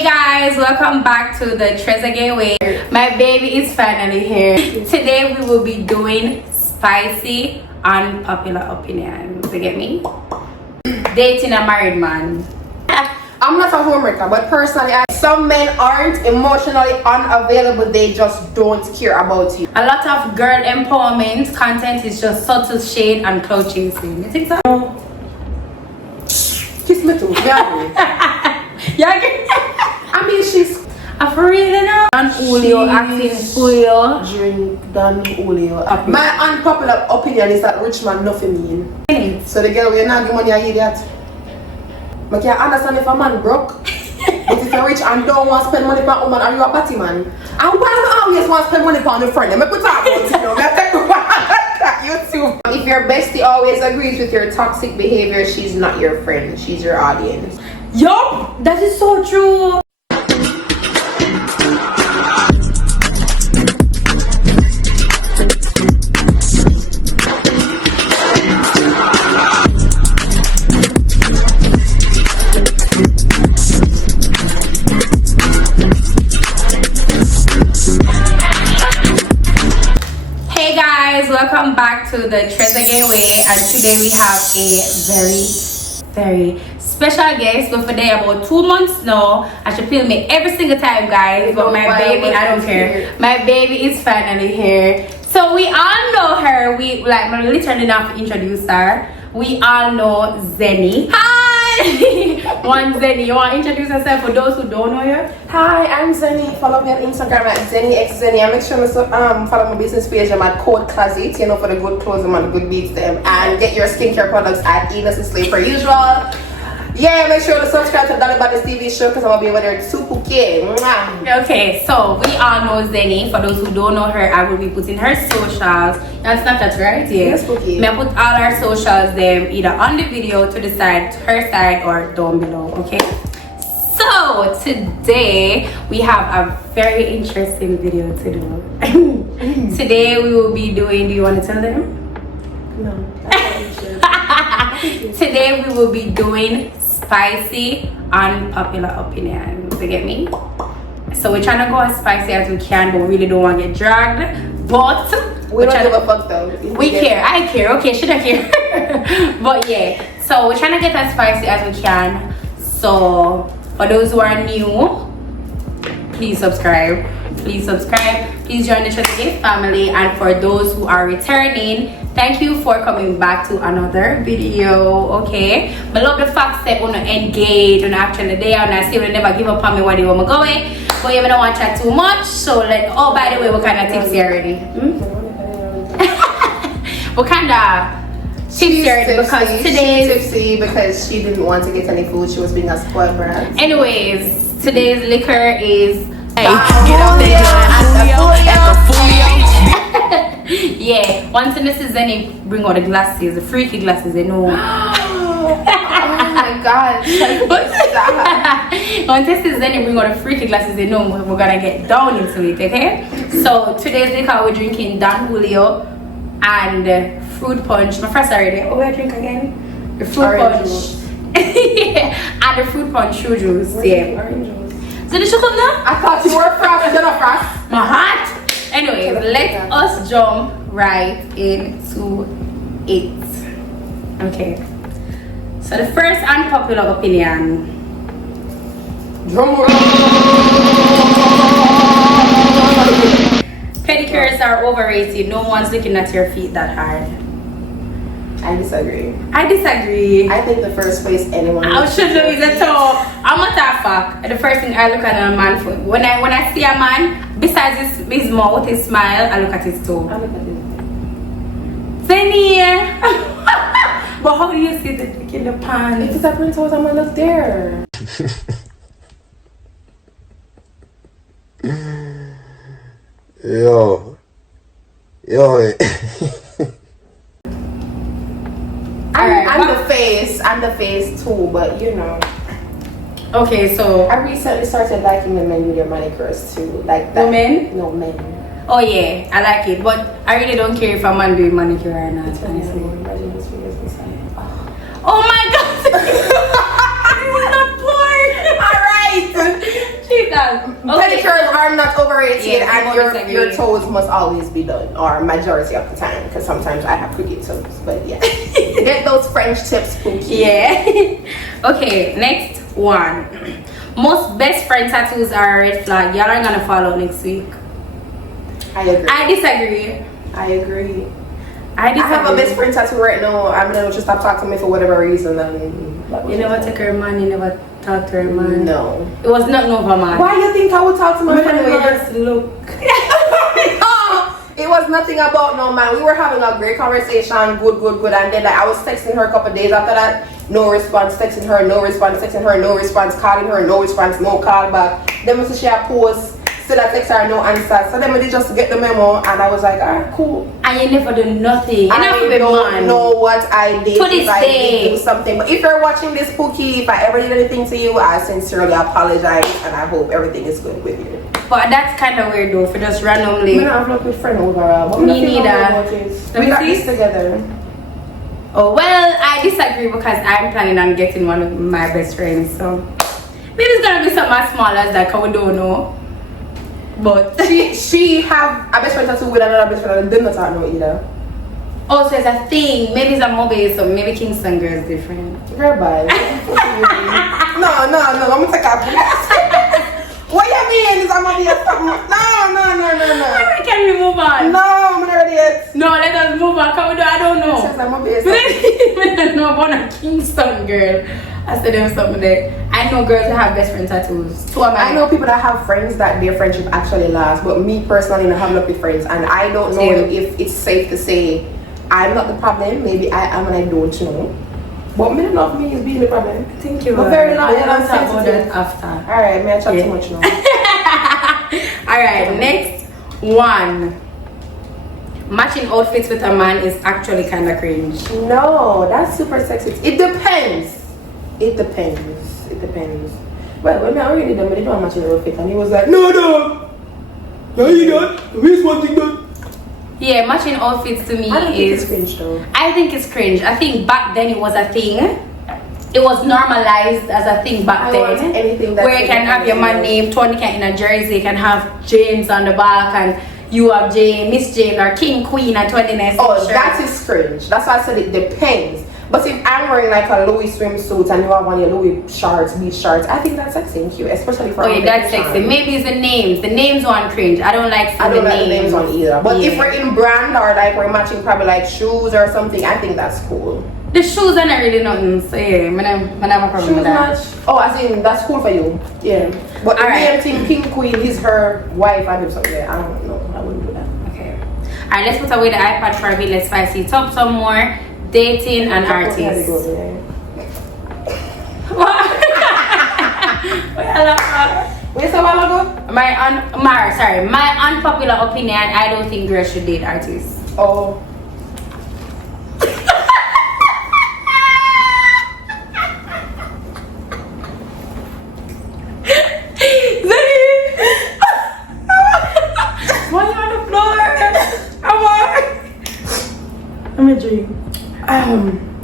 Hey guys, welcome back to the Trezagaye way. My baby is finally here. Today we will be doing spicy, unpopular opinions. You get me? Dating a married man. I'm not a homewrecker, but personally, some men aren't emotionally unavailable. They just don't care about you. A lot of girl empowerment content is just subtle shade and clout chasing. You think so? Kiss me too. Yeah. I mean, she's For real, you know? Dan Julio acting fool. drink Dan Julio. My unpopular opinion is that rich man nothing mean. So the girl, we're not giving money, I idiot. But can understand if a man broke? But if you're rich and don't want to spend money for a woman, are you a party man? And why do I always want to spend money for a friend? Let me put that out, you know. You too. If your bestie always agrees with your toxic behavior, she's not your friend. She's your audience. Yo, that is so true. Hey guys, welcome back to the Trezagaye way, and today we have a very special guest. But for day about 2 months now, I should film it every single time, guys. But my baby, I don't care. My baby is finally here. So we all know her. We literally not introduce her. We all know Zenni. Hi. One Zenni. You want to introduce yourself for those who don't know you? Hi, I'm Zenni. Follow me on Instagram at ZenniXZenni. And make sure to follow my business page. I'm at Code Closet, you know, for the good clothes and the good beats them. And get your skincare products at Innocent Slave per usual. Yeah, make sure to subscribe to Dolly Bodies TV show because I'm gonna be over there too cookie. Okay, so we all know Zenni. For those who don't know her, I will be putting her socials. That's Snapchat, right? Yes, cookie. May I put all our socials them either on the video to the side, to her side, or down below. Okay. So today we have a very interesting video to do. Today we will be doing. Do you want to tell them? No. Today we will be doing spicy, unpopular opinions. You get me? So we're trying to go as spicy as we can, but we really don't want to get dragged. But we don't give a fuck though. We care. I care. Okay, should I care? But yeah, so we're trying to get as spicy as we can. So for those who are new, please subscribe. Please subscribe. Please join the Trezagaye family. And for those who are returning, thank you for coming back to another video. Okay, I love the fact that when I engage, when I actually there, and I see when never give up on me where they want me going. But you don't want to chat too much. So oh, by the way, what kind of tipsy already? What kind of tipsy already? Because today's tipsy because she didn't want to get any food. She was being a spoiled brat. Anyways, today's liquor is. Get out there, Yeah, once Mrs. Zenni bring out the glasses, the freaky glasses, you know. Oh my god. Once Mrs. Zenni bring out the freaky glasses, you know, we're gonna get down into it, okay? So today's liquor we're drinking Dan Julio and fruit punch. My first already. Oh, I drink again. The fruit Orange punch. Yeah, and the fruit punch juice. Yeah. Orange juice. So the chocolate now? I thought you were frost, you're not frost. My heart. Anyway, let us jump right into it. Okay. So the first unpopular opinion. Pedicures are overrated. No one's looking at your feet that hard. I disagree. I disagree. I think the first place anyone I should know is at all. I'm a tough fuck. The first thing I look at a man for when I see a man, besides his mouth, his smile, I look at his toe. I look at it. Zenni. But how do you see the dick in the pan? If it's a print house, I'm gonna look there. Yo. I'm the face too, but you know. Okay, so I recently started liking the men with their manicures too. Like that. Women? No, men. oh yeah, I like it, but I really don't care if a man doing manicure or not, honestly. Imagine his fingers inside. Oh my god! This is not porn! Alright! Pedicures are not overrated, Yeah, and your toes must always be done, or majority of the time, because sometimes I have crooked toes. But yeah, get those French tips, spooky. Yeah. Okay, next one. Most best friend tattoos are a red flag. Y'all are gonna follow next week. I agree. I disagree. I agree. I have a best friend tattoo right now. I'm gonna just stop talking to me for whatever reason. And you never took her man. You never talked to her man. No. It was not over man. Why you think I would talk to my friend? Just look. It was nothing about no man. We were having a great conversation, good, and then I was texting her a couple days after that. No response, texting her, no response, texting her, no response, calling her, no response, no call back. Then we see she had post, still I text her, no answer. So then we did just get the memo, and I was like, alright, cool. And you never do nothing. I don't know what I did. To this if I day. did do something. But if you're watching this, Pookie, if I ever did anything to you, I sincerely apologize, and I hope everything is good with you. But that's kind of weird though, for just randomly. We don't have a friend overall. Me neither. We got this together. Oh well, I disagree because I'm planning on getting one of my best friends. So maybe it's gonna be something as small as that, cause we don't know. But she have a best friend tattoo with another best friend and did not know either. Oh, so it's a thing. Maybe it's a mobile, so maybe Kingston girl is different. Girl, bye. No, I'm gonna take a what you mean? Is I'm gonna be a something? No. Can we move on? No, I'm not ready yet. No, let us move on. Come on, I don't know. Since I'm gonna be a I don't know about a Kingston girl. I said them something there. I know girls that have best friend tattoos. I know people that have friends that their friendship actually lasts, but me personally, I have lucky friends, and I don't know if it's safe to say I'm not the problem. Maybe I am, and I don't know. But me love me is being the problem. Thank you. But very long. We'll talk about that after. All right, may I chat too much now? All right, next one. Matching outfits with a man is actually kind of cringe. No, that's super sexy. It depends. It depends. Well, when I already done, but they don't match the outfit, and he was like, no, you don't. Where's one thing done? Yeah, matching outfits to me I don't think it's cringe though. I think it's cringe. I think back then it was a thing. It was normalized as a thing back then. Anything where you can have your man name, Tony can in a jersey, you can have James on the back, and you have Jane, Miss Jane, or King, Queen, and 29. Oh, that is cringe. That's why I said it depends. But if I'm wearing like a Louis swimsuit and you have on your Louis shorts, beach shorts, I think that's sexy and cute, especially for. Oh yeah, that's sexy. Maybe it's the names. The names on cringe. I don't like. I don't like the names on either. But if we're in brand or like we're matching probably like shoes or something, I think that's cool. The shoes are not really nothing. So yeah, I have a problem with that. Match. Oh, as in that's cool for you. Yeah. But the name team King Queen is her wife. I do something. I don't know. I wouldn't do that. Okay. Alright, let's put away the iPad for a bit. Let's spicy top some more. Dating and artists. What? Wait a while ago? My unpopular opinion, I don't think girls should date artists. Oh. Zenni! Why are you on the floor? Come on. Let me drink.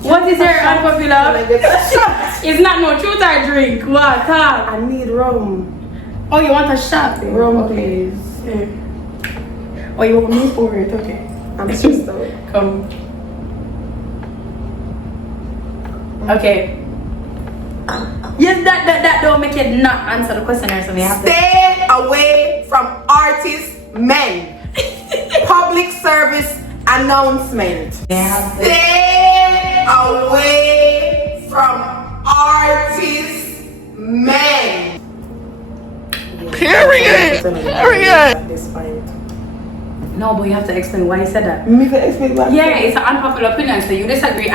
What is your unpopular? It's not no truth or drink. What? Talk. I need rum. Oh, you want a shot? Rum, okay. please. Yeah. Oh, you want me for it? Okay. I'm stressed out. Come. Okay. Yes, that don't make it not answer the question or something. Stay away from artist men. Public service announcement. Stay away from artist men. Period. No, but you have to explain why you said that. Me to explain why. Yeah, it's an unpopular opinion, so you disagree.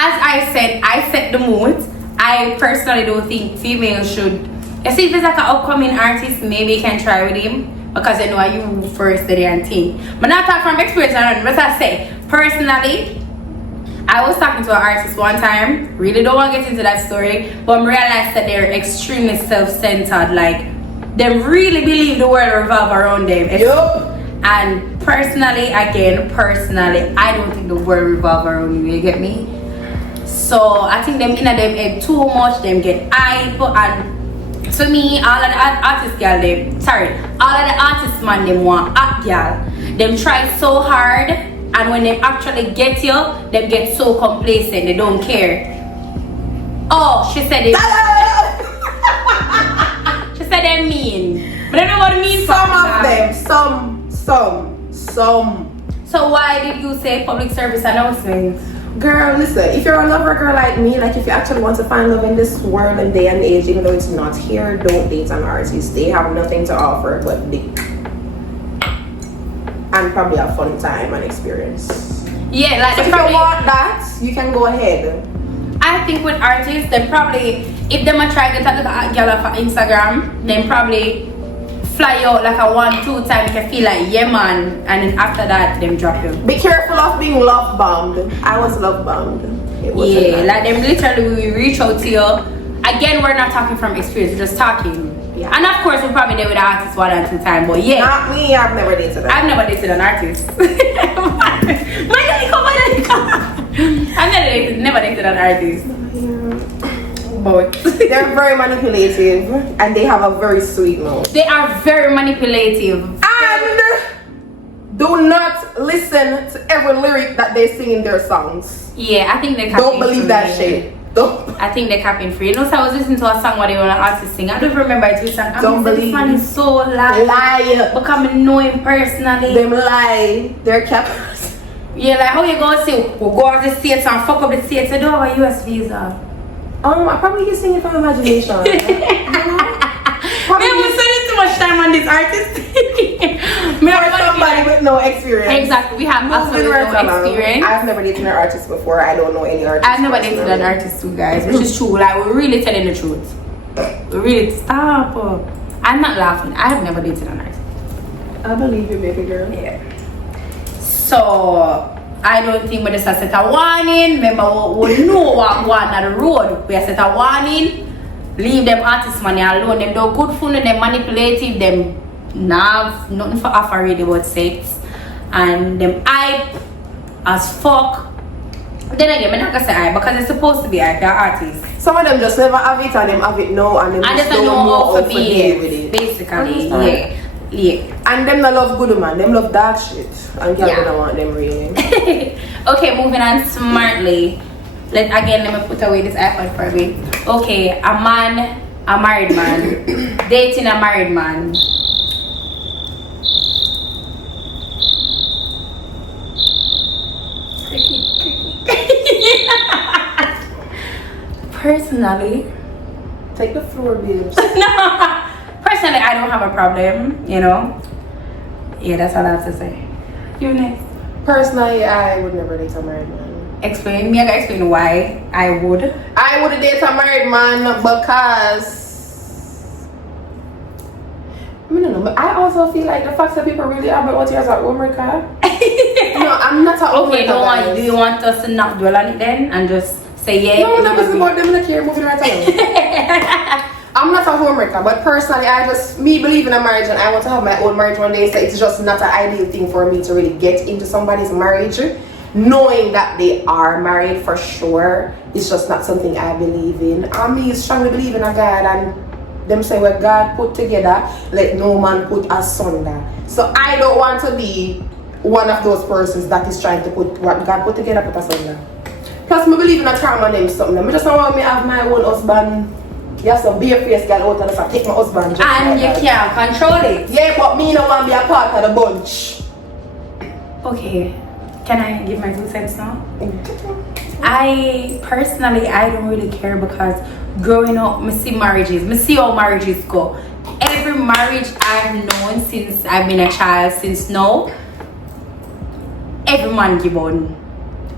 As I said, I set the mood. I personally don't think females should. You see, if it's like an upcoming artist, maybe you can try with him because you know you first the and thing. But not talk from experience, but I say personally, I was talking to an artist one time. Really don't want to get into that story, but I realized that they're extremely self-centered. Like they really believe the world revolves around them. And personally, I don't think the world revolves around you. You get me? So I think them in them head too much. Them get hype and So me, all of the artist girl all of the artist man them want act girl. Them try so hard, and when they actually get you, them get so complacent, they don't care. Oh, she said it. She said they mean. But I don't know what it means. Some of them. Some. So why did you say public service announcement? Girl, listen, if you're a lover girl like me, like if you actually want to find love in this world and day and age, even though it's not here, don't date an artist. They have nothing to offer but dick. And probably a fun time and experience. Yeah, like so if you want that, you can go ahead. I think with artists, they probably, if them a try to get a girl off of Instagram, then probably fly out like a 1-2 time if you feel like yeah man, and then after that them drop you. Be careful of being love bombed. I was love bombed. Yeah, like them literally we reach out to you. Again, we're not talking from experience, we're just talking. Yeah. And of course we probably did with artists 1 or 2 times, but yeah. Not me, I've never dated her. I've never dated an artist. I've never dated an artist. But they're very manipulative and they have a very sweet mouth. They are very manipulative. And do not listen to every lyric that they sing in their songs. Yeah, I think they don't believe that shit. Don't. I think they're capping free. You know, so I was listening to a song where they were an artist sing. I don't remember it was song. Don't believe this man is so lie. Because I know him personally. Them lie. They're cappers. Yeah, like how you gonna say we'll go out the states and fuck up the states and do have a US visa? I probably just singing from imagination. Man, we're spending too much time on this artist. Somebody with no experience. Exactly, we have absolutely no experience. I've never dated an artist before. I don't know any artist. I've never dated an artist too, guys, which is true. Like we're really telling the truth. We really stop. I'm not laughing. I have never dated an artist. I believe you, baby girl. Yeah. So I don't think we just set a warning. Remember, we know what going on the road. We set a warning. Leave them artist money alone. Them do good fun, them manipulative, them have nothing for offer really about sex. And them hype as fuck. Then again, I'm not gonna say hype because it's supposed to be hype, they're artists. Some of them just never have it and them have it now and them just don't know how to deal with it. Basically, yeah. Yeah. And them not love good man, them love dark shit. And girls don't want them really. Okay, moving on smartly. Let me put away this iPad for a bit. Okay, a married man, dating a married man. Personally, take the floor, babes. No. Personally, I don't have a problem, you know. Yeah, that's all I have to say. You next. Personally, I would never date a married man. Explain. Me, I gotta explain why I would. I would date a married man because I don't know, but I also feel like the fact that people really are about what you're at home record. No, I'm not at home. Okay, do you want us to not dwell on it then and just say yeah? No, that was about them in the care moving right along. I'm not a homewrecker, but personally, me believe in a marriage and I want to have my own marriage one day, so it's just not an ideal thing for me to really get into somebody's marriage. Knowing that they are married for sure, it's just not something I believe in. I mean, strongly believe in a God and them say what God put together, let no man put asunder. So I don't want to be one of those persons that is trying to put what God put together, put asunder. Plus, I believe in a karma name something. I just don't want me have my own husband. You have some bare face girl out and just take my husband. Just and like you can't control it. Yeah, but me no want to be a part of the bunch. Okay, can I give my 2 cents now? I personally, I don't really care because growing up, I see how marriages go. Every marriage I've known since I've been a child, since now, every man give on.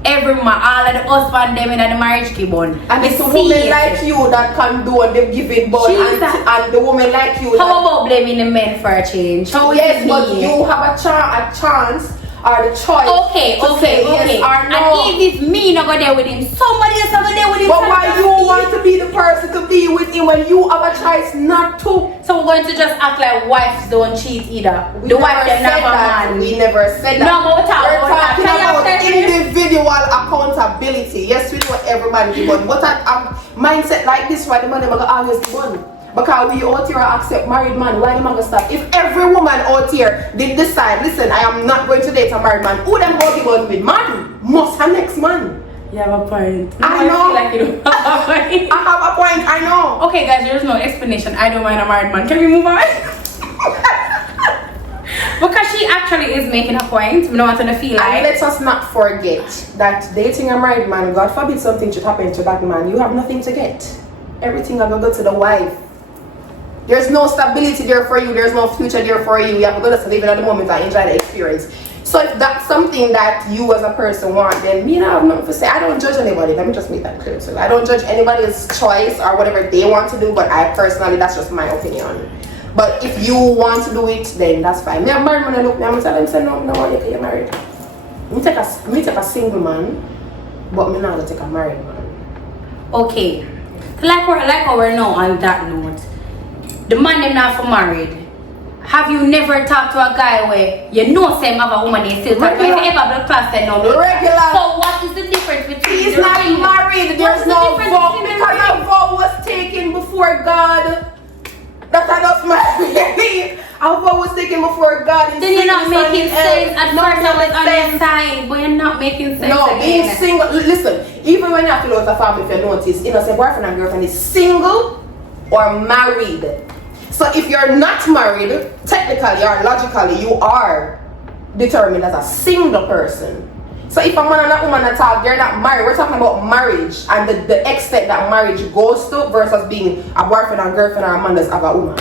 Every man, all of the husband them in the marriage give on. And it's a woman like you that can do and they give it bun and the woman like you. How about blaming the men for a change? How yes, but you have a chance or the choice. Okay. Yes or no. And if it's me not go there with him, somebody else not go there with him. But why you want to be the person to be with him when you have a choice not to? So we're going to just act like wives don't cheat either. The wife them never man. We never said that. No, but we're talking about individual accountability. Yes, we know every man give one. But a mindset like this, why the man never always give one? Because we out here accept married man. Why am I gonna stop? If every woman out here did decide, listen, I am not going to date a married man, who them go to with man? Must have next man. You have a point. I know. I feel like you don't have a point. I have a point, I know. Okay guys, there's no explanation. I don't mind a married man. Can we move on? Because she actually is making a point. We don't want to feel like. And let us not forget that dating a married man, God forbid something should happen to that man, you have nothing to get. Everything will go to the wife. There's no stability there for you. There's no future there for you. You have to go to live in at the moment and enjoy the experience. So if that's something that you as a person want, then me, I have nothing to say. I don't judge anybody. Let me just make that clear to you. I don't judge anybody's choice or whatever they want to do, but I personally, that's just my opinion. But if you want to do it, then that's fine. Me, I'm married man, I look, I'm tell them, say no, no, you're married. Me take a single man, but me not gonna take a married man. Okay. Like we're now on that note. The man them not for married. Have you never talked to a guy where you know say have a woman they still talk to? If you ever blood class then no. Regular. So what is the difference between he's not married? There's no vote because a vote was taken before God. That's not married. A vote was taken before God. Then you're not making sense. At first I was on your side, but you're not making sense. No, being single. Listen, even when you have to go to a family, if you notice, you know, say boyfriend and girlfriend is single or married. So if you're not married, technically or logically, you are determined as a single person. So if a man and a woman at all, they're not married. We're talking about marriage and the extent that marriage goes to versus being a boyfriend and girlfriend or a man that's have a woman.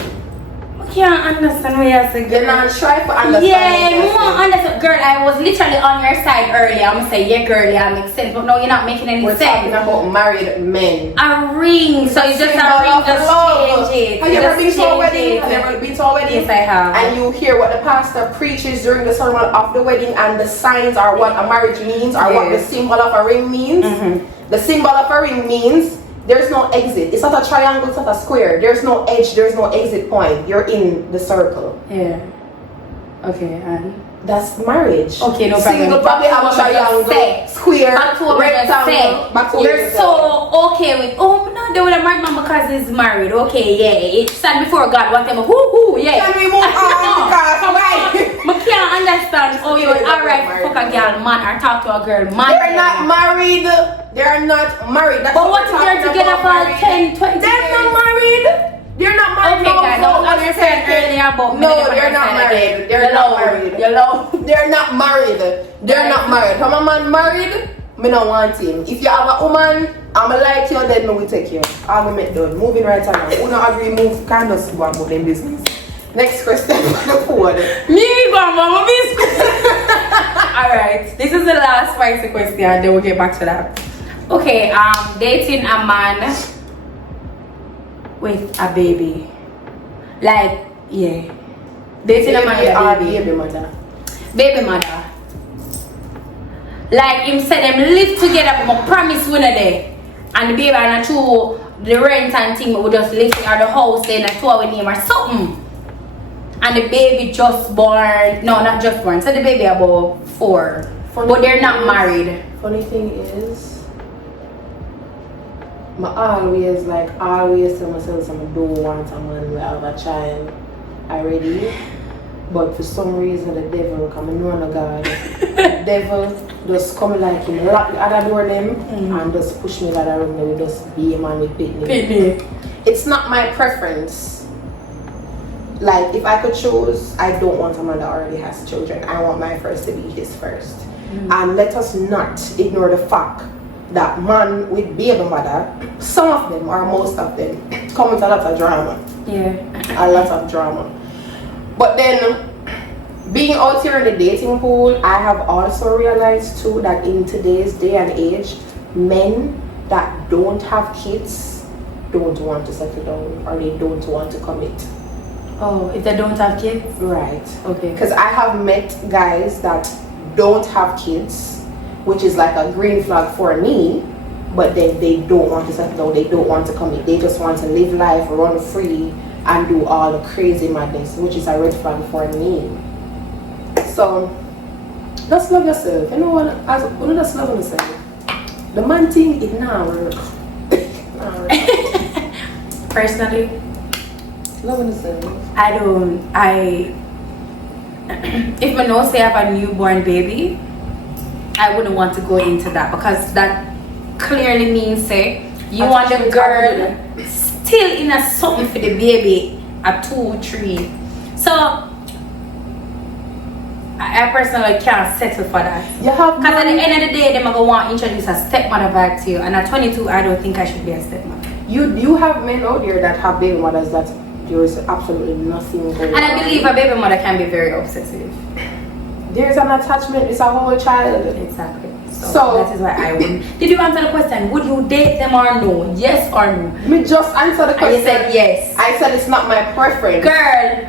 I can't understand what you're saying. You're not trying to understand. Yeah, more understand. Girl, I was literally on your side earlier. I'm gonna say, yeah, girl, yeah, makes sense. But no, you're not making any sense. We're talking about married men. A ring. So it's just a ring, just change it. Have you ever been to a wedding? Have you ever been to a wedding? Yes, I have. And you hear what the pastor preaches during the sermon of the wedding and the signs are what a marriage means or what the symbol of a ring means. The symbol of a ring means there's no exit. It's not a triangle, it's not a square. There's no edge, there's no exit point. You're in the circle. Yeah. Okay, and that's marriage. Okay, no problem. Single probably have a triangle, square, rectangle. You're so okay with, oh, I'm not doing a married man because he's married. Okay, yeah. It's stand before God, whatever. Whoo, yeah. Can we move on? I can't understand. Oh, you're alright. Fuck a girl, man, or talk to a girl, man. They're not married. They're not married. That's but what if they're together for 10, 20 They're years? not married. They're not married. Okay, guys, I was understanding earlier about no, they're not married. They're not married. They're not married. They're not married. If a man married, me don't want him. If you have a woman, I'ma like you, then me will take you. Argument done. Moving right along. Who not agree, move, kind of go about them business. Next question on the board. Me, mama, alright, this is the last spicy question, then we'll get back to that. Okay, dating a man with a baby. Like, yeah. Dating a man with a baby. Baby mother. Baby mother. Like him said them live together, but promise winner there. And the baby and two the rent and thing we just live at the house then a two with him or something. And the baby just born. No, not just born. So the baby about 4. But they're not married. Funny thing is, always tell myself I don't want a man to have a child already. But for some reason the devil come and know God. The devil just come like him, lock the other door them and just push me to the room. They will just be a man with pitney. It's not my preference. Like if I could choose, I don't want a man that already has children. I want my first to be his first. And let us not ignore the fact that man with baby mother, some of them or most of them come with a lot of drama. Yeah. A lot of drama. But then being out here in the dating pool, I have also realized too that in today's day and age, men that don't have kids don't want to settle down or they don't want to commit. Oh, if they don't have kids? Right. Okay. Because I have met guys that don't have kids, which is like a green flag for me, but then they don't want to settle down, they don't want to commit, they just want to live life, run free and do all the crazy madness, which is a red flag for me. So just love yourself. You know what? As you just love yourself. The man thing it now work. Personally, Love innocence. If I know say I have a newborn baby, I wouldn't want to go into that because that clearly means say you want the girl still in a something for the baby at 2, 3. So I personally can't settle for that. Because at the end of the day, they're going to want to introduce a stepmother back to you. And at 22, I don't think I should be a stepmother. You have men out there that have baby mothers that there is absolutely nothing going on. And I believe a baby mother can be very obsessive. There's an attachment, it's a whole child. Exactly. So that is why I wouldn't. Did you answer the question? Would you date them or no? Yes or no? Me just answer the question. And you said yes. I said it's not my preference. Girl,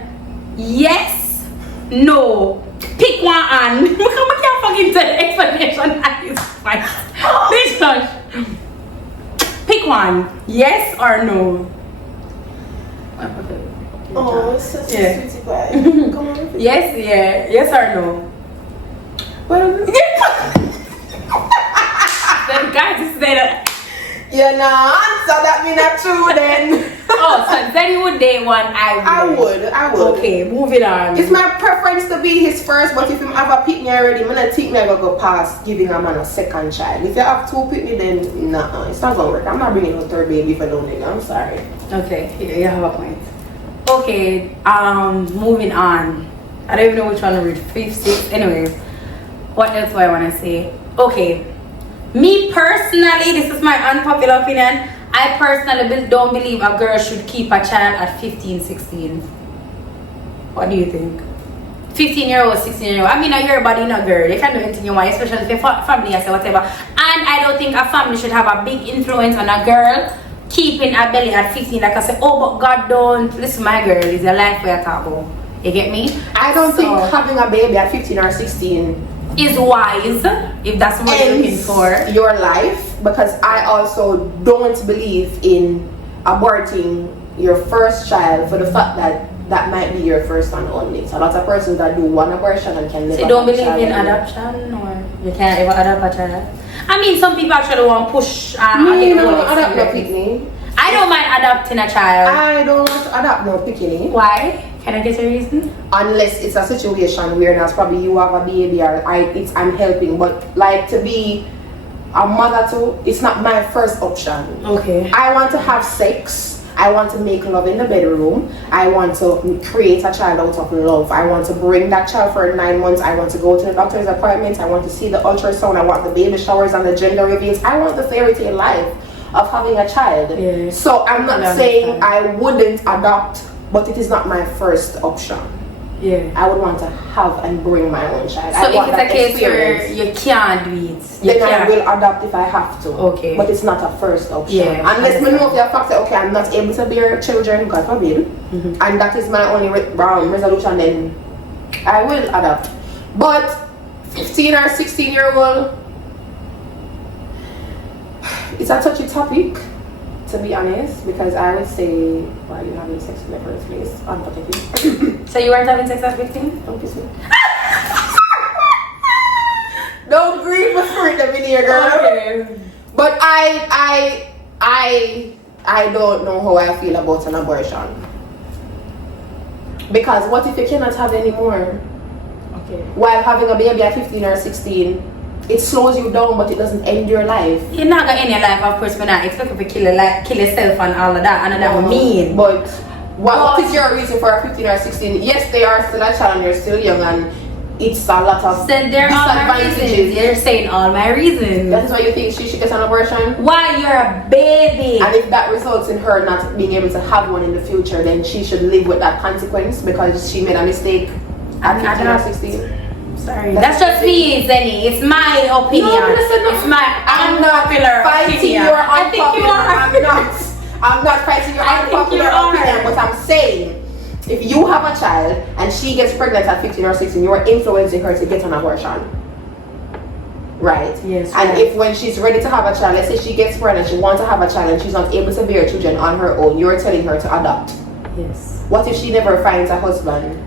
yes, no. Pick one and I can't fucking tell the explanation that is fine. Bitch, pick one. Yes or no? Oh, it's such a sweetie pie. Come on. Yes, yeah. Yes or no? Well, the guys just say that. Yeah, nah, answer that me not true then. Oh, so then you would date one, I would. Okay, moving on. It's my preference to be his first, but if him have a pick me already, I'm not think me gonna go past giving a man a second child. If you have 2 pick me, then nah, it's not gonna work. I'm not bringing a 3rd baby for no nigga. I'm sorry. Okay, you have a point. Okay, moving on. I don't even know which one to read. 5th, 6th. Anyways, what else do I want to say? Okay, me personally, this is my unpopular opinion. I personally don't believe a girl should keep a child at 15, 16. What do you think? 15-year-old, 16-year-old. I mean, you're a body, not a girl. You can do anything you want, especially if your family or whatever. And I don't think a family should have a big influence on a girl keeping a belly at 15. Like I said, oh, but God don't. Listen, my girl, is a life we're talking about. You get me? I don't think having a baby at 15 or 16 is wise, if that's what you're looking for. Your life, because I also don't believe in aborting your first child for the fact that that might be your first and only. So lots of persons that do one abortion and can live. So you don't believe in adoption, or you can't ever adopt a child? I mean, some people actually want to push. I don't mind adopting a child. I don't want to adopt no picking. Why? Can I get a reason? Unless it's a situation where that's probably you have a baby or I'm helping, but like to be a mother too, it's not my first option. Okay. I want to have sex. I want to make love in the bedroom. I want to create a child out of love. I want to bring that child for 9 months. I want to go to the doctor's appointment. I want to see the ultrasound. I want the baby showers and the gender reveals. I want the fairy tale life of having a child. Yeah. So I'm not saying I wouldn't adopt, but it is not my first option. Yeah. I would want to have and bring my own child. So if it's a case where you can't do it, then I will adopt if I have to. Okay. But it's not a first option. Yeah. Unless me know for the fact that okay, I'm not able to bear children, God forbid, and that is my only resolution, then I will adopt. But 15 or 16-year-old, it's a touchy topic, to be honest, because I would say, why are you having sex in the first place? Unpathetic. So you weren't having sex at 15? Don't kiss me. Don't grieve the spirit of in here, girl. Okay. But I don't know how I feel about an abortion. Because what if you cannot have any more? Okay. While having a baby at 15 or 16, it slows you down, but it doesn't end your life. You're not gonna end your life, of course. We're not expecting to kill yourself and all of that, and that mean. But what is your reason for a 15 or 16? Yes, they are still a child and you're still young, and it's a lot of disadvantages. You're saying all my reasons. That is why you think she should get an abortion? Why? You're a baby. And if that results in her not being able to have one in the future, then she should live with that consequence because she made a mistake at 15 or 16. Sorry. That's just me, Zenni. It's my opinion. No, listen, it's my unpopular opinion. I think you are. I'm not fighting your unpopular opinion, but I'm saying if you have a child and she gets pregnant at 15 or 16, you are influencing her to get an abortion. Right? Yes. And if when she's ready to have a child, let's say she gets pregnant, she wants to have a child and she's not able to bear children on her own, you're telling her to adopt. Yes. What if she never finds a husband?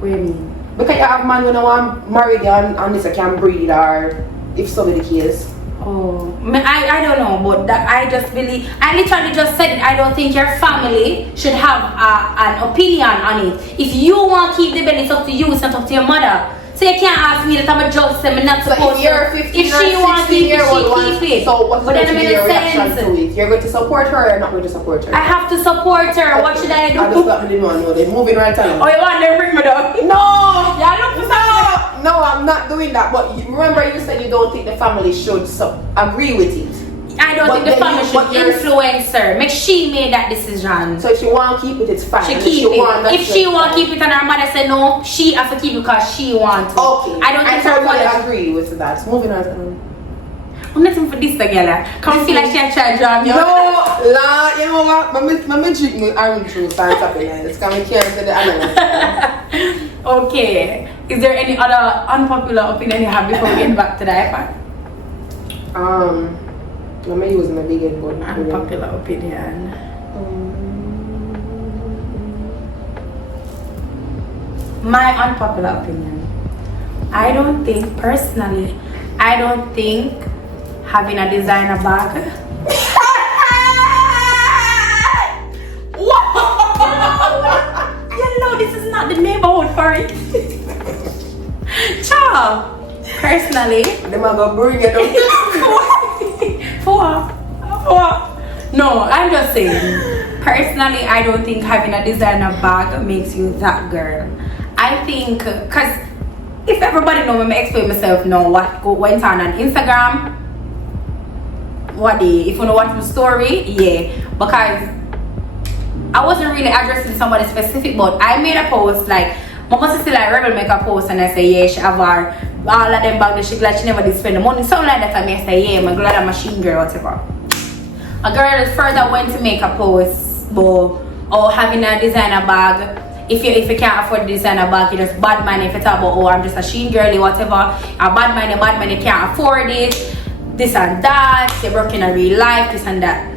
What do you mean? Because you have man when I want married and this I can breed, or if so be the case. Oh, I don't know, but that I just believe. I literally just said it. I don't think your family should have an opinion on it. If you want to keep the belly, it's up to you. It's not up to your mother. So you can't ask me that I'm a judge. So I'm not supposed to. If she wants to keep it, she keep it. So what's going to be your reaction sense. to it? You're going to support her or you're not going to support her? I have to support her. What should I do? I just let me know. They're moving right along. Oh, you want them to bring me down? No! Yeah, look for something. No, I'm not doing that. But remember, you said you don't think the family should agree with it. I don't think the family should influence her. Make she made that decision. So if she want to keep it, it's fine. She keep it. If she want to keep it and her mother say no, she has to keep it because she wants to. Okay. I don't think her totally mother agree with that. Moving on. I'm not for this together. Come feel like she had tried to draw me. No, la, you know what? My drink me orange juice and something like this. Come here to the analysis. Okay. Is there any other unpopular opinion you have before we get back to the iPad? Let me use my big head button. Unpopular opinion. My unpopular opinion. I don't think having a designer bag. You know this is not the neighborhood for it. Ciao. Personally, Them are gonna bring it up. what? No, I'm just saying. Personally, I don't think having a designer bag makes you that girl. I think, cause if everybody know me, I explain myself now what went on Instagram. If you know what my story, yeah, because I wasn't really addressing somebody specific, but I made a post like. My mother still like Rebel make a post and I say yeah she have her all of them bags she glad she never did spend the money something like that and I say yeah I'm glad I'm a machine girl whatever. A girl further went to make a post about having a designer bag. If you can't afford the designer bag you just bad man if you talk about I'm just a sheen girly whatever a bad man you can't afford it this and that you're broken in real life this and that.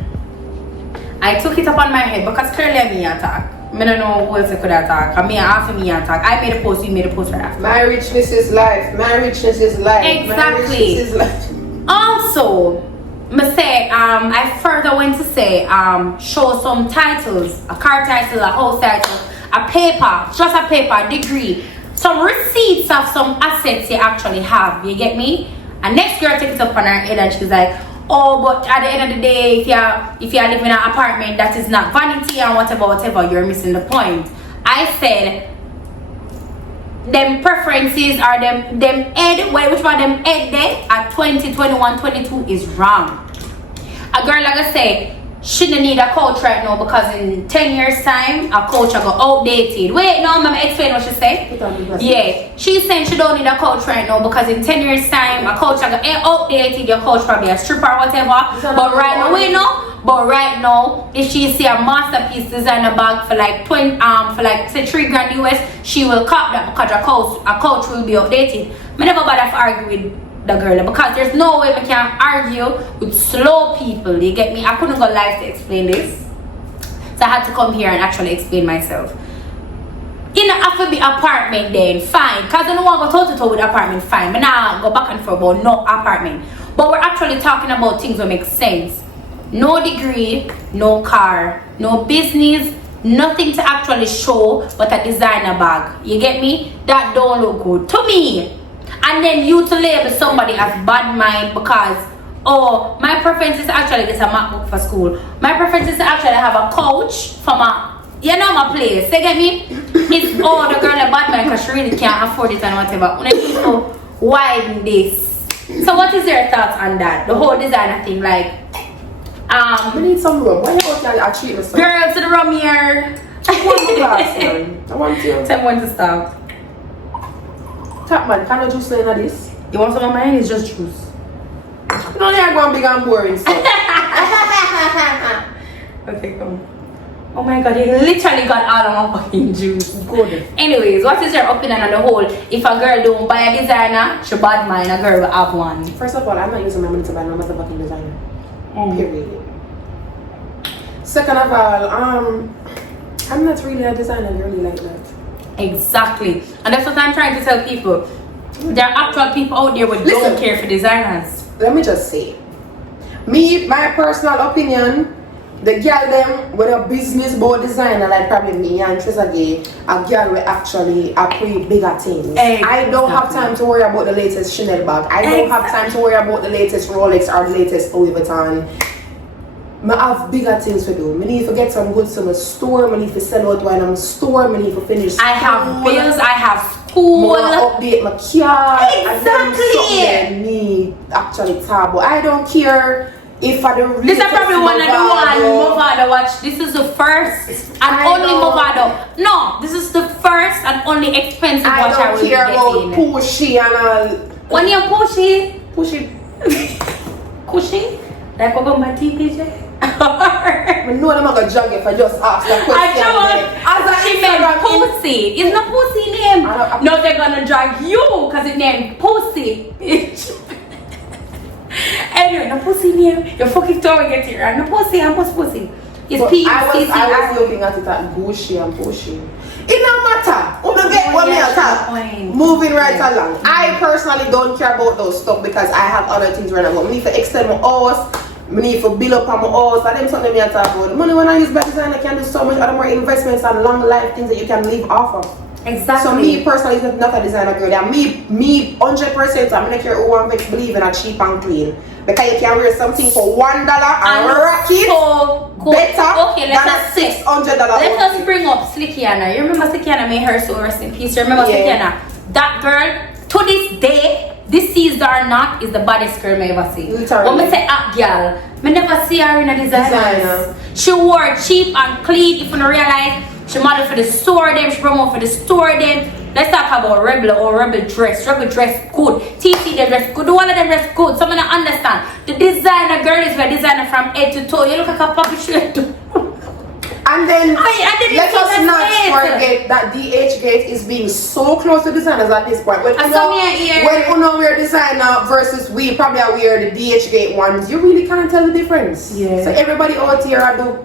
I took it up on my head because clearly I'm in attack. I don't know who else I could attack. I mean, after me attack. I made a post, you made a post right after. My richness is life. My richness is life. Exactly. My richness is life. Also, I further went to say, show some titles, a car title, a house title, a paper, just a paper, a degree, some receipts of some assets you actually have. You get me? And next girl takes it up on her head and she's like, oh, but at the end of the day, if you live in an apartment that is not vanity and whatever, you're missing the point. I said, them preferences or them ed, which one them ed there at 20, 21, 22 is wrong. A girl like I say, she don't need a coach right now because in 10 years time, a coach will go outdated. Wait, no, mama, explain what she said. Yeah, she's saying she don't need a coach right now because in 10 years time, a coach will go outdated. Your coach probably a stripper or whatever. But right now, wait, no. But right now, if she see a masterpiece designer bag for like say $3,000 US, she will cop that because a coach will be outdated. I never bother to argue with the girl because there's no way we can argue with slow people. You get me? I couldn't go live to explain this, so I had to come here and actually explain myself. You know, after the apartment then fine, because I don't want to go toe to toe with apartment fine, but now go back and forth about no apartment. But we're actually talking about things that make sense. No degree, no car, no business, nothing to actually show but a designer bag. You get me? That don't look good to me. And then you to label somebody as bad mind because oh my preference is actually get a MacBook for school. My preference is to actually have a couch for my my place. You get me? It's the girl a bad mind because she really can't afford it and whatever. When I think so widen this. So what is your thoughts on that? The whole designer thing like we need some room. Why you out here treat me? Girl to the room here. I want to. Tell me when to stop. Top man, can I juice in this? You want some of mine? It's just juice. You know, you're going big and boring stuff. Okay, come. Oh my god, you literally got all of my fucking juice. Good. Anyways, what is your opinion on the whole? If a girl don't buy a designer, she bad mind, a girl will have one. First of all, I'm not using my money to buy no motherfucking designer. Period. Second of all, I'm not really a designer girly like that. Exactly. And that's what I'm trying to tell people. There are actual people out there who don't care for designers. let me just say, my personal opinion, the girl them with a business board designer like probably me and Trezagaye, a girl will actually appreciate bigger things. I don't have time to worry about the latest Chanel bag. I don't have time to worry about the latest Rolex or the latest Louis Vuitton. I have bigger things to do. I need to get some goods from a store. I need to sell out when I'm store. I need to finish school. I have bills. I have school. I update my car. Exactly. I need actually taboo. I don't care if I don't. This is probably one of the one Movado watch. This is the first and only Movado. No, this is the first and only expensive watch I will be getting. I don't care about pushy and all. When you're pushy, pushy. like what about my TPJ? I know I'm not gonna jug if I just ask that question. She meant Pussy. It's not Pussy name. No, they're gonna drag you because it named Pussy. Anyway, no Pussy name. You're fucking throwing it here. No Pussy, I'm Pussy. It's P. I was looking at it at Gushy and Pushy. It don't matter. You get what me attack. Moving right along. I personally don't care about those stuff because I have other things right now. I need to extend my house. I need to build up on my house. I them something me talk about. Money when I use better design, I can do so much other more investments and long life things that you can live off of. Exactly. So me personally is not a designer girl. And me 100% I'm not care who I'm believe in a cheap and clean. Because you can wear something for $1 and rock it so cool. better okay, than a $600. Let us bring up Slickiana. You remember Slickiana made her so rest in peace. You remember Slickiana? That girl, to this day, deceased or not, is the baddest girl I ever see. Literally. When I say up girl, I never see her in a designer. She wore cheap and clean. If you don't realize, she model for the store them, she promote for the store them. Let's talk about Rebel or Rebel dress. Rebel dress good. TT them dress good. All of them dress good. Some of them understand. The designer girl is a designer from head to toe. You look like a puppy shirt too. And then let us not forget that DH Gate is being so close to designers at this point. When you know we're designer versus we probably are wear the DH Gate ones, you really can't tell the difference. Yeah. So everybody out here are do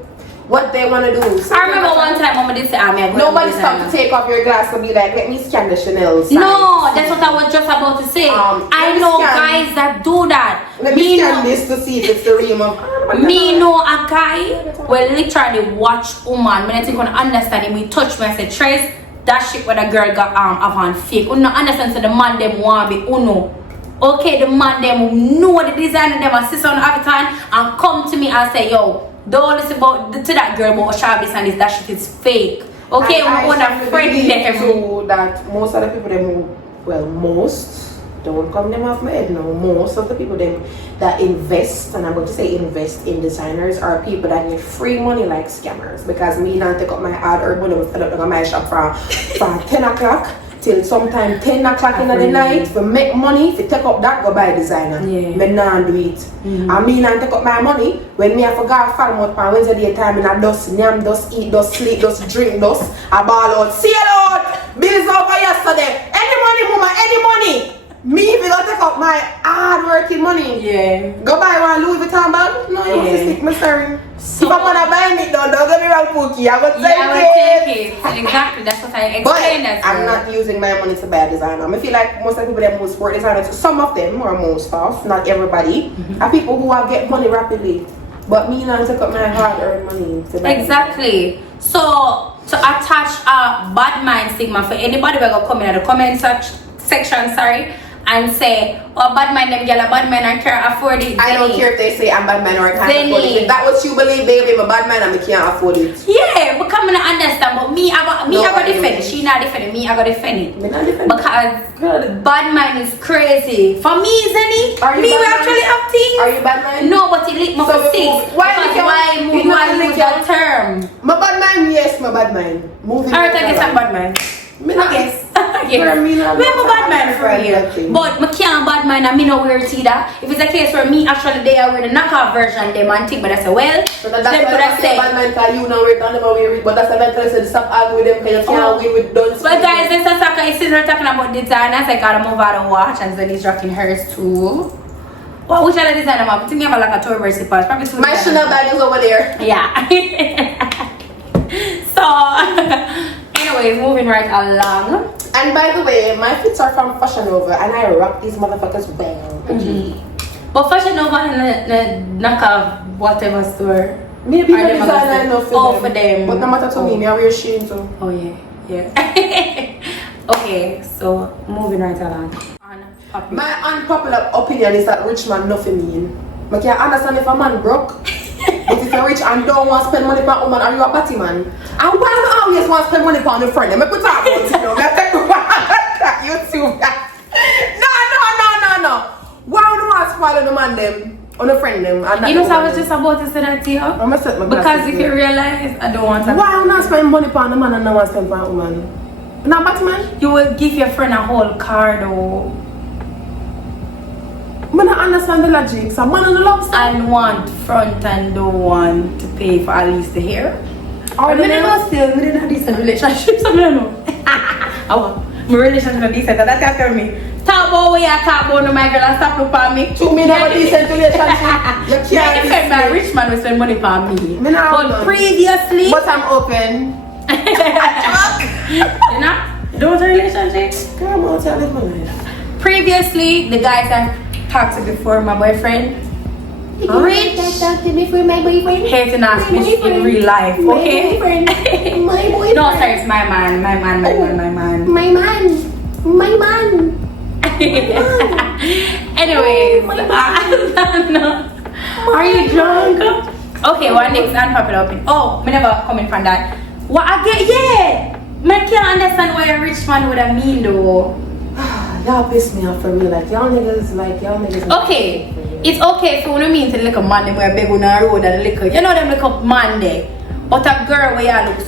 what they want to do. So I remember one time Mama did say, nobody stopped to take off your glass and be like, let me scan the Chanel size. No, that's what I was just about to say. I know guys that do that. Let me scan this to see if it's the real of. Me know a guy will literally watch woman. When I think I understand him, he touch me and say, Trez, that shit where the girl got on fake. You don't understand, so the man them want be uno. Okay, the man them know the designer them assist on every time and come to me and say, yo, don't listen about to that girl about sharp this and this, that shit is fake. Okay, we want to friend them. That most of the people them, most don't come them off my head now. Most of the people them that invest, and I'm going to say invest in designers, are people that need free money like scammers. Because me not take up my hard-earned money, I fed up like my shop from 10 o'clock till sometime 10 o'clock in the night to make money. If you take up that, go buy a designer. Yeah. Me not do it. And me not take up my money when me I forgot farm out on Wednesday time and I just nyam, just eat, just sleep, just drink, just a ball out. See you out! Bills over yesterday. Any money, mama, any money. Me if you don't take up my hard working money. Yeah. Go buy one Louis Vuitton bag. No, you have to stick my sorry. So, if I'm gonna buy it though, don't get me wrong, Pookie. I would take it. Exactly, that's what I explained. But I'm not using my money to buy a designer. I feel like most of the people that most sport designers, some of them or most of, not everybody, are people who are get money rapidly. But me not take up my hard earned money to buy. Exactly. So to attach a bad mind stigma for anybody who will come in the comment section, sorry, and say, oh, bad man, them girl, a bad man, I can't afford it. I don't care if they say I'm bad man or I can't afford it. If that what you believe, baby, I'm a bad man and I can't afford it. Yeah, but come and understand. But me, I got defend it. She not defend it. Me, I got defend it. Me not defend it. Because bad man is crazy. For me, Zenni, me, we actually have things. Are you bad man? No, but it lick me for six. Why use your term? My bad man, yes, my bad man. Moving. Alright, I guess I'm bad man. Yes. We're a bad man for you. But I can't bad man and me no wear it either. If it's a case where me actually they are wearing the knockoff version them and think, but I say, well, so that's why I say bad man because you know wear it and never wear it. But that's why I say stop arguing with them because you can't wear with dunce. But guys, this is Saka is talking about designers. I gotta move out and watch, and Zenni's rocking hers too. Well, which other designer mom? I think you have like a tour versi pass. Probably two. My Chanel bag is over there. Yeah. So anyways, moving right along. And by the way, my fits are from Fashion Nova and I rock these motherfuckers well. But Fashion Nova knock off whatever store. Maybe Or the them a designer go enough say, for them. But no matter to me, I wear sheen too. Oh yeah. Okay, so moving right along. Unpopular. My unpopular opinion is that rich man nothing mean. I can understand if a man broke. But if you're rich and don't want to spend money on a woman, are you a batty man? And why do you always want to spend money on a friend? Let me put that out, you know. YouTube. No. Why would you want to spoil the man them? On a friend them? You know, so I was just about to say that to you. I'm gonna set my because if you realize, I don't want to. Why would you not spend money on a man and not want to spend on a woman? Not batty man? You will give your friend a whole car though. I don't understand the logic. So man on the love side. And want front and don't want to pay for at least the hair. I know still, we didn't have decent relationships. I don't know. My relationship is decent, that's what tell me. Talk about what you talk about no my girl and stop up on me. To me, have a decent relationship. You can't defend my rich man will spend money on me. But previously. But I'm open. You know? Don't relationship. Come on, tell me my life. Previously, the guys I've talked to before, my boyfriend. Rich. Talk to me for my boyfriend. Hate and ask me in real life, okay? My boyfriend. No, sorry, it's my man. My man. Anyways, no. Are you drunk? Okay, what next unpopular opinion? Oh, me never coming from that. What I get, yeah. I can't understand what a rich man would have mean though. Y'all piss me off for real. Like y'all niggas. Okay, it's okay for when you mean to look a man them where beg on the road and liquor. You know them look up man there. But a girl where you look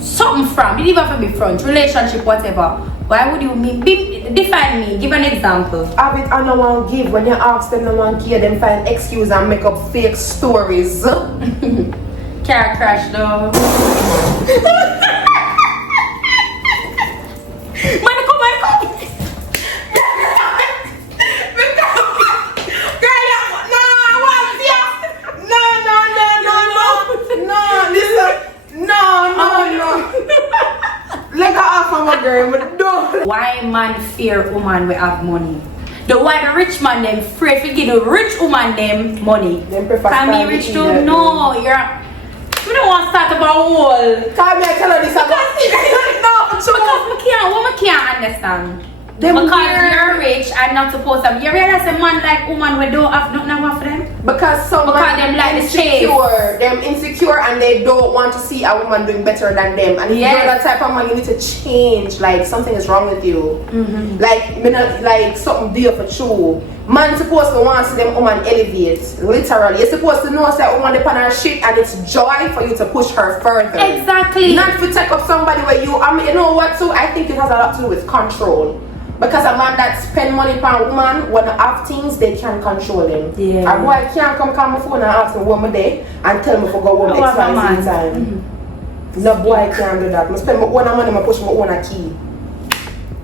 something from, you even have to be front, relationship, whatever. Why would you mean? Define me. Give an example. Have it and no one give. When you ask them, no one care. Them find excuse and make up fake stories. Car crash though. Man, come. Like I ask my girl, but don't. Why man fear woman we have money? Why the rich man them afraid to give the rich woman them money? Them prefer can be rich too? No, we don't want to start about wall. Can I tell her this about? No, because I can't understand. Because you're rich and not supposed to. You realize a man like woman we don't have for them? Because some because them like insecure. Them insecure and they don't want to see a woman doing better than them. And if you're that type of man, you need to change. Like something is wrong with you. Like something deal for true. Man supposed to want to see them woman elevate. Literally. You're supposed to know that woman depend on her shit and it's joy for you to push her further. Exactly. Not to take up somebody where you you know what too? I think it has a lot to do with control. Because a man that spend money for a woman, when they have things, they can control him. Yeah. A boy can't come call my phone and ask me what my day and tell me to go home X, Y, Z time. No boy can't do that. I spend my own money, I push my own key.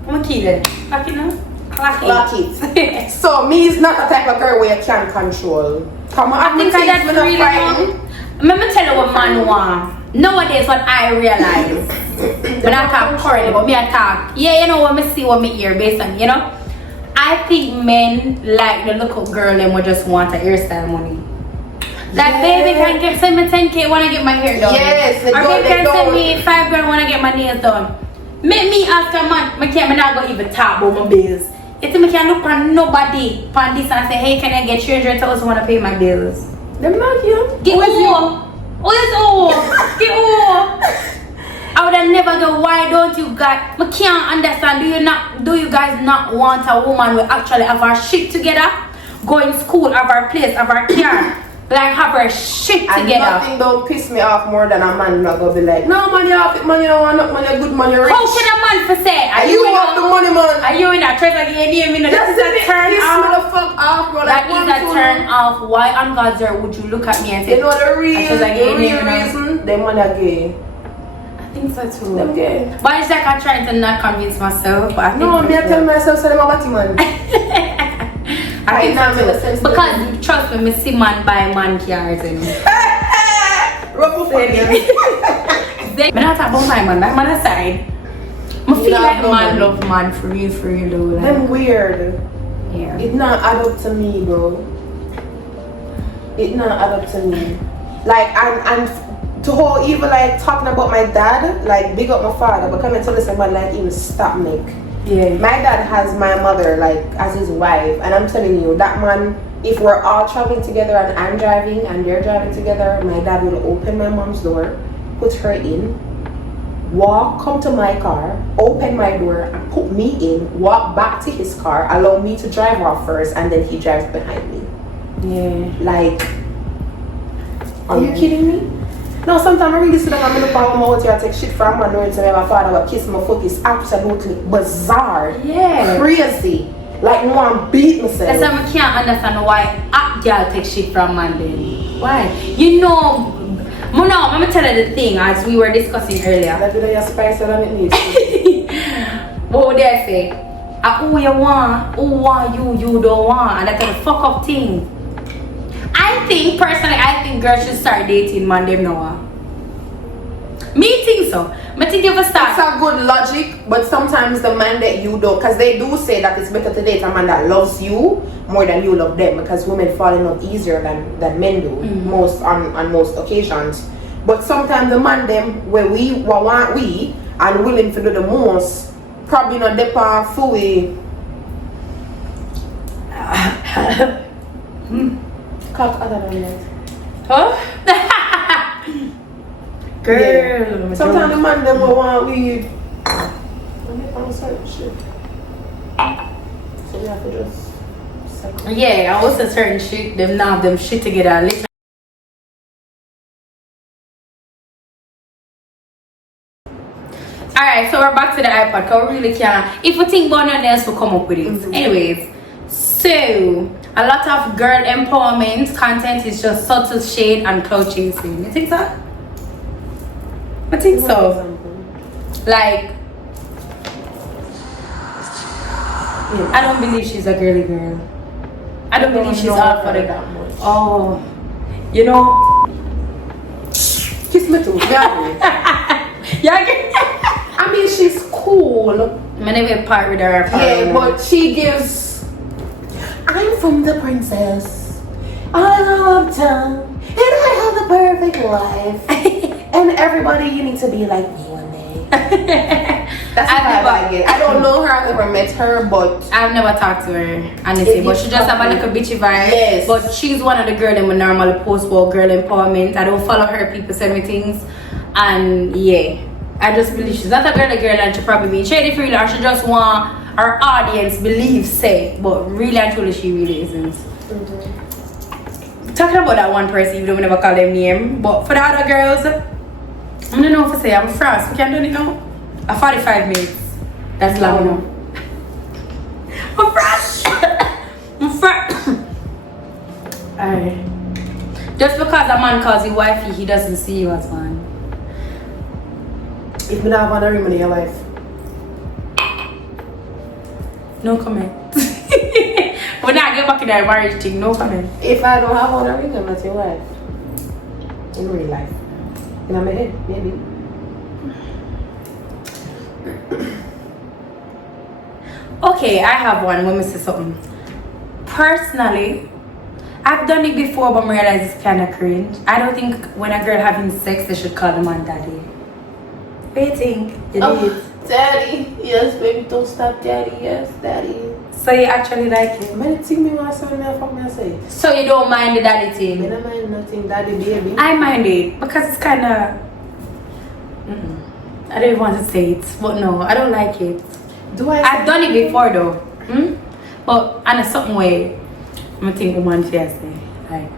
What key then? Lock it now? Lock it. So me is not the type of girl where you can control. Come on, I think that's really wrong. Let me tell you what man want. Nowadays, what I realize, when I talk currently, but me I talk, you know what me see, what me hear based on, you know, I think men like the look of girl and would just want a hairstyle money. Like baby can send me 10K, wanna get my hair done. Yes, or baby can send me 5 grand, wanna get my nails done. Make me ask a man, me not gonna even talk about my bills. It's me can't look at nobody on this and say, hey, can I get 300,000 wanna pay my bills? Them not you. Get over. Oh, it's all. Get over. I would have never go. Why don't you guys? I can't understand. Do you guys not want a woman who actually have our shit together? Go in school, have our place, have our car, like have our shit together. And nothing don't piss me off more than a man not gonna be like, no money, have it, money, no money, good money, rich. How can a man for say? Are you want the money, man? Are you in a Trezagaye name? That's a turn off. Fuck off, bro. That is a turn off. Why on God's earth would you look at me and say, you know the real reason? They money are gay. I think so too. Them gay. But it's like I'm trying to not convince myself. But I think no, me I tell myself so I'm a batty man. I think so too. Because trust me, I see man buy man cars and Ruffle for me. I'm not talking about my man aside. I feel like man love man for real though. Like, them weird. Yeah. It not add up to me, bro. it not add up to me. Like, and to whole even like talking about my dad, like big up my father, but coming to listen, but like even stop Nick. Yeah. My dad has my mother like as his wife, and I'm telling you, that man, if we're all traveling together and I'm driving and they're driving together, my dad will open my mom's door, put her in, come to my car, open my door and put me in, walk back to his car, allow me to drive off first, and then he drives behind me. Yeah. Like, are you kidding me? No, sometimes I really sit down and look at my out here, I take shit from my knowing to me my father will kiss my foot is absolutely bizarre. Yeah. Crazy. Like no one beat myself. That's why I can't understand why a girl take shit from man then. Why? You know, let me tell you the thing as we were discussing earlier. That video is spicier than it needs. What would they say? Who you want, you don't want, and that's a fuck up thing. I think girls should start dating man them now. Me think so. I think you have start. It's a good logic, but sometimes the man that you don't, because they do say that it's better to date a man that loves you more than you love them, because women fall in love easier than men do most on most occasions. But sometimes the man them where we want we and willing to do the most probably not depend fully. Cock other than that. Huh? Girl. Yeah. Sometimes the man them will want we certain shit. So we have to just yeah, I also certain shit, them now them shit together. Listen. Alright, so we're back to the iPod because we really can't. If we think about nothing else, we'll come up with it. Anyways, so a lot of girl empowerment content is just subtle shade and clout chasing. You think so? I think so. Like, I don't believe she's a girly girl. I don't believe she's out for the that much. Oh, you know. Kiss me too. Yeah. I mean, she's cool. I never part with her. Yeah, but she gives. I'm from the princess. I'm uptown, and I have the perfect life. And everybody, you need to be like me one day. That's how I like it. I don't know her. I've never met her, but I've never talked to her, honestly. But she just have a little bitchy vibe. Yes. But she's one of the girls that would normally post about girl empowerment. I don't follow her. People send me things, and yeah, I just believe she's not a girl and she probably being shady for real, or she just want her audience believe say, but really and truly she really isn't. Talking about that one person, even though we never call them name, but for the other girls, I don't know if I say I'm France. We can do it now. 45 minutes. That's long enough. I'm fresh. I'm fresh. Alright. Just because a man calls you wifey, he doesn't see you as one. if you don't have one ring in your life, no comment. When I get back in that marriage thing, no comment. if I don't have one ring, I'm not your wife. In real life. In my head, maybe. Okay, I have one. Let me say something. Personally, I've done it before, but I realize it's kind of cringe. I don't think when a girl having sex, they should call the man daddy. What do you think? You did. Daddy. Yes, baby, don't stop, daddy. Yes, daddy. So you actually like it? Man, it me when I saw me, fuck me, I say. So you don't mind the daddy I thing? don't mind nothing, daddy, baby. I mind it because it's kind of. I don't even want to say it, but no, I don't like it. I've done it before though. But in a certain way, I'm gonna think woman fiancé. Like,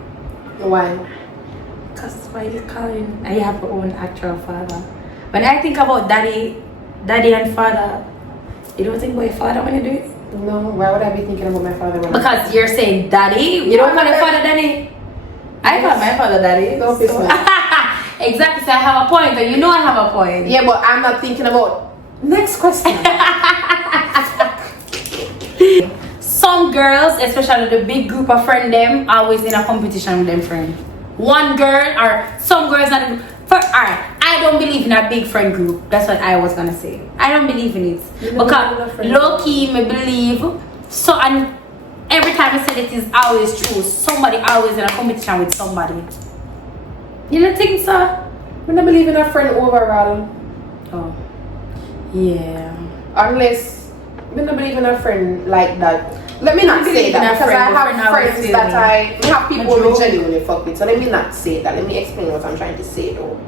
why? because why you calling? I have your own actual father. When I think about daddy and father, you don't think about your father when you do it? No, why would I be thinking about my father when Because you're saying daddy, you don't call your father daddy. I call my father daddy. Don't fix me. Exactly, so I have a point, and you know I have a point. Yeah, but I'm not thinking about. Next question. Some girls, especially the big group of friends, them always in a competition with them friend. One girl or some girls are. Alright, I don't believe in a big friend group. That's what I was gonna say. I don't believe in it because low key, me believe so. And every time I said it is always true. Somebody always in a competition with somebody. You don't think so? I don't believe in a friend overall. Oh. Yeah. Unless I don't believe in a friend like that. Let me not say that because I have friends that I have people who genuinely fuck with. So let me not say that. Let me explain what I'm trying to say though.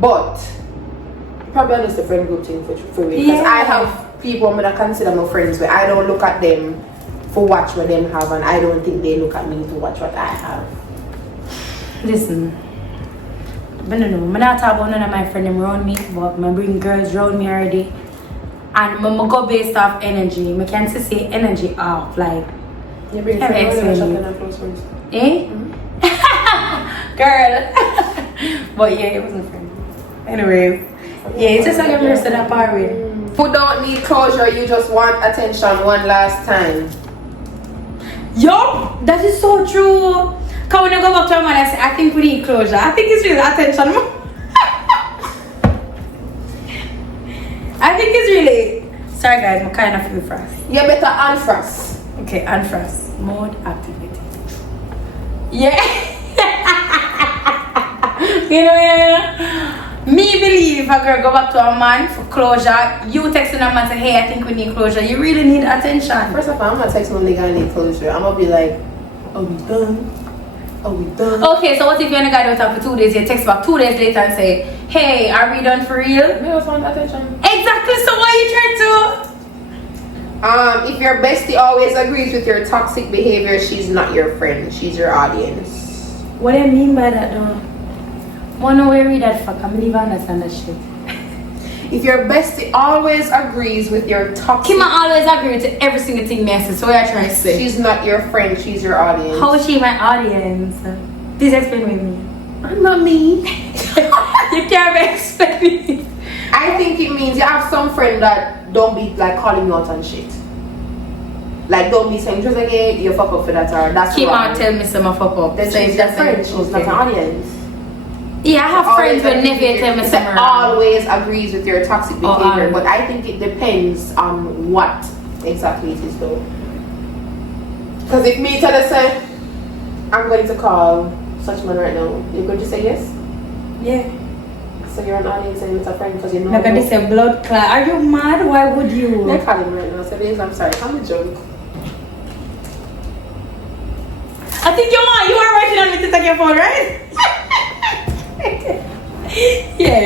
But probably just the friend group thing for me. Because I have people I'm gonna consider my friends where I don't look at them for what them have and I don't think they look at me to watch what I have. Listen. I don't know. I'm not talking about none of my friends around me, but I bring girls around me already. And I go based off energy. I can't say energy off. Like, you bring friends and close friends. Eh? Girl. But yeah, it was a friend. Anyways. Yeah, it's just like a person apart with. Who don't need closure, you just want attention one last time. Yo, that is so true. Cause when I go back to a man, I say, I think we need closure. I think it's really attention. I think it's really. Sorry guys, I'm kind of feel frost. You better unfrost. Okay, unfrost. Mode activated. Yeah. You know, yeah. Me believe if a girl go back to a man for closure, you texting a man say, hey, I think we need closure. You really need attention. First of all, I'm not texting no nigga I need closure. I'm gonna be like, are we done? Are we done? Okay, so what if you're in a guy don't talk for 2 days, you text back 2 days later and say, hey, are we done for real? I just want attention. Exactly, so why you trying to? If your bestie always agrees with your toxic behavior, she's not your friend, she's your audience. What do you mean by that though? Wanna read that fuck? I believe I understand that shit. If your bestie always agrees with your toxic... Kima always agree to every single thing me says, so what are you trying to say? She's not your friend, she's your audience. How is she my audience? Please explain with me. I'm not me. You can't explain me. I think it means you have some friend that don't be like calling you out on shit. Like don't be saying Trezagaye, you fuck up for that or that's Kima tell me some fuck up. Then she's your friend, she's not an audience. Yeah, I have friends with never tell me something. Always agrees with your toxic behavior, but I think it depends on what exactly it is though. Because if me tell her say, I'm going to call such man right now, you're going to say yes? Yeah. So you're an audience and it's a friend because you know. Like I say blood clot. Are you mad? Why would you? They're calling right now. So please, I'm sorry. I'm a joke. I think you are writing on me to take your phone, right? Yeah.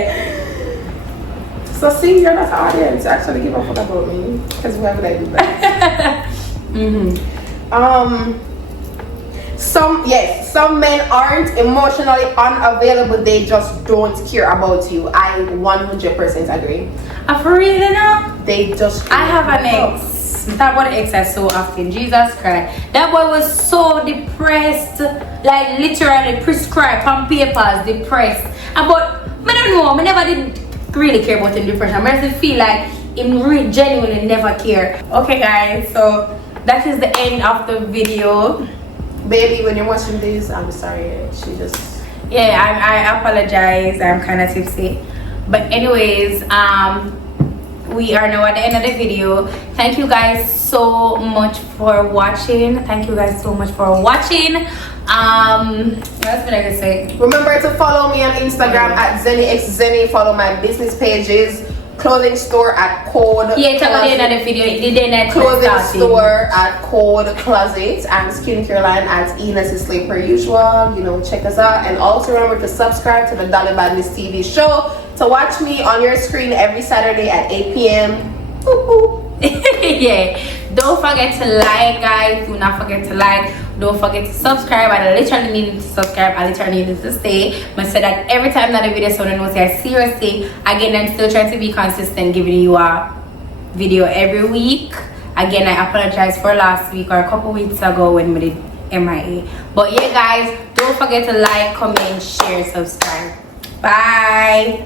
So see, you're not the audience. Actually, give a fuck about me because why would I do that? Some men aren't emotionally unavailable. They just don't care about you. I 100% agree. For real, you know? They just. I have an ex. That boy ex I so often. Jesus Christ. That boy was so depressed, like literally prescribed on papers, depressed. But I don't know. I never did really care about him depression. I just feel like him really genuinely never care. Okay, guys. So that is the end of the video. Baby, when you're watching this, I'm sorry. She just. Yeah, I apologize. I'm kind of tipsy. But anyways, we are now at the end of the video. Thank you guys so much for watching. Thank you guys so much for watching. What else would I just say? Remember to follow me on Instagram at Zenni. Follow my business pages. Clothing store at Code. Yeah, check out the end of the video. Clothing store at Code Closet and skincare line at Enos Slay per usual. You know, check us out. And also remember to subscribe to the Dolly Badness TV show to watch me on your screen every Saturday at 8 p.m. Yeah. Don't forget to like, guys. Do not forget to like. Don't forget to subscribe. I literally need to subscribe. I literally need to stay. But so that every time that a video is on the notes, I seriously, again, I'm still trying to be consistent, giving you a video every week. Again, I apologize for last week or a couple weeks ago when we did MIA. But yeah, guys, don't forget to like, comment, share, subscribe. Bye.